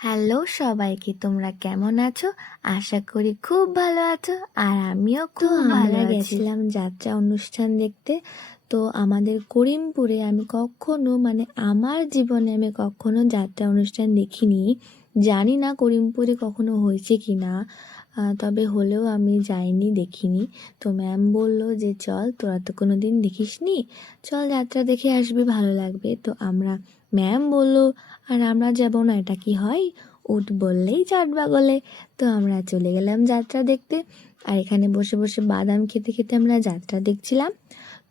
Hello সবাইকে, তোমরা কেমন আছো? আশা করি খুব ভালো আছো। আর আমিও খুব ভালো আছি। গেছিলাম যাত্রা অনুষ্ঠান দেখতে। তো আমাদের করিমপুরে আমি কখনো আমার জীবনে আমি কখনো যাত্রা অনুষ্ঠান দেখিনি। জানি না করিমপুরে কখনো হয়েছে কি না, তবে হলেও আমি যাইনি, দেখিনি। তো ম্যাম বলল যে চল, তোরা তো কোনো দিন দেখিসনি, চল যাত্রা দেখে আসবি, ভালো লাগবে। তো ম্যাম বলল আর আমরা যাব না, এটা কি হয়? উঠ বললেই চাটবা গলে। তো আমরা চলে গেলাম যাত্রা দেখতে। আর এখানে বসে বসে বাদাম খেতে খেতে আমরা যাত্রা দেখছিলাম।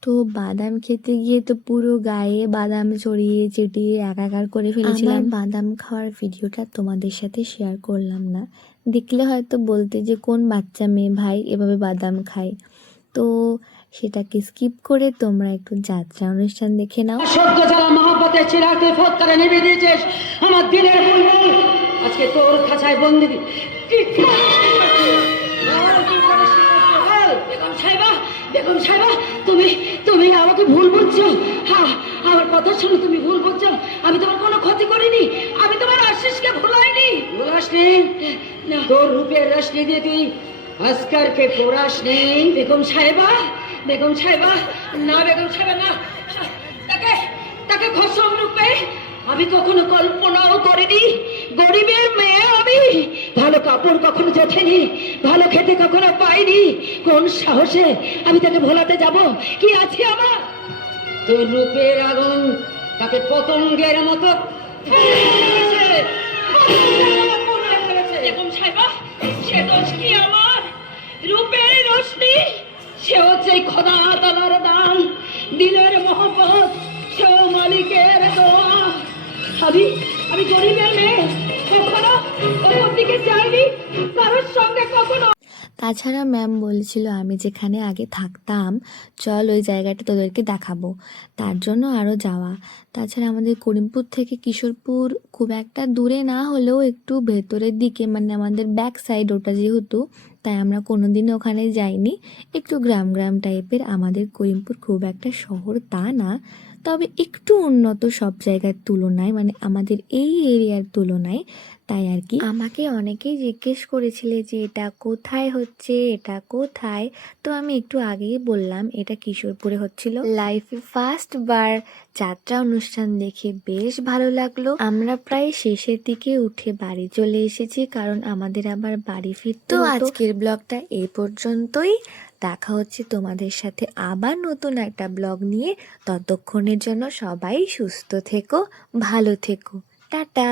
তো বাদাম খেতে গিয়ে তো পুরো গায়ে বাদাম ছড়িয়ে ছিটিয়ে একাকার করে ফেলেছিলাম। বাদাম খাওয়ার ভিডিওটা তোমাদের সাথে শেয়ার করলাম না, দেখলে হয়তো বলতে যে কোন বাচ্চা মেয়ে ভাই এভাবে বাদাম খায়। তো সেটাকে স্কিপ করে তোমরা একটু যাত্রা অনুষ্ঠান দেখে নাও। সদ্য জ্বালা মহাপতের চিরাগ তুই ফৎকারে নিভে দিয়েছিস আমার দিনের বুলবুল, আজকে তোর খাঁচায় বন্দি। বেগম সাহেবা, বেগম সাহেবা, তুমি তুমি আমাকে ভুল বুঝছো। হ্যাঁ, আমার কথা শুনে তুমি ভুল বুঝছো। আমি তোমার কোনো ক্ষতি করিনি, আমি তোমার আশিসকে ভুলাইনি। ভুলাসনি? তোর রূপের রশ্মি দিয়ে তুই ভাস্করকে পোড়াসনি। বেগম সাহেবা, বেগম সাহেবা, না বেগম সাহেবা না, তাকে তাকে খসম রূপে আমি কখনো কল্পনাও করিনি। গরিবের মেয়ে আমি, ভালো কাপড় কখনো জোটেনি, ভালো খেতে কখনো পাইনি। কোন সাহসে আমি তাকে ভোলাতে যাব? কি আছে আমার? তোর রূপের আগুন তাকে পতঙ্গের মতো বেগম সাহেবা, সে দোষ কি আমার? রূপের রশ্মি, সে হচ্ছে খোদা তাআলার দান, দিলের মহব্বত, সে মালিকের দোয়া। আমি আমি গরিবের মেয়ে, কখনো ওর দিকে যাইনি, কারোর সঙ্গে কখনো। তাছাড়া ম্যাম বলেছিল আমি যেখানে আগে থাকতাম চল ওই জায়গাটা তোদেরকে দেখাবো, তার জন্য আরও যাওয়া। তাছাড়া আমাদের করিমপুর থেকে কিশোরপুর খুব একটা দূরে না হলেও একটু ভেতরের দিকে, আমাদের ব্যাক সাইড ওটা যেহেতু, তাই আমরা কোনো দিনও ওখানে যাইনি। একটু গ্রাম গ্রাম টাইপের, আমাদের করিমপুর খুব একটা শহর তা না, তবে একটু উন্নত সব জায়গার তুলনায়, আমাদের এই এরিয়ার তুলনায়, তাই আর কি। আমাকে অনেকেই জিজ্ঞেস করেছিলে যে এটা কোথায় হচ্ছে, এটা কোথায়। তো আমি একটু আগেই বললাম এটা কিশোরপুরে হচ্ছিল। লাইফে ফার্স্ট বার যাত্রা অনুষ্ঠান দেখে বেশ ভালো লাগলো। আমরা প্রায় শেষের দিকে উঠে বাড়ি চলে এসেছি, কারণ আমাদের আবার বাড়ি ফিরতে হতো। আজকের ব্লগটা এই পর্যন্তই। দেখা হচ্ছে তোমাদের সাথে আবার নতুন একটা ব্লগ নিয়ে। ততক্ষণের জন্য সবাই সুস্থ থেকো, ভালো থেকো, টাটা।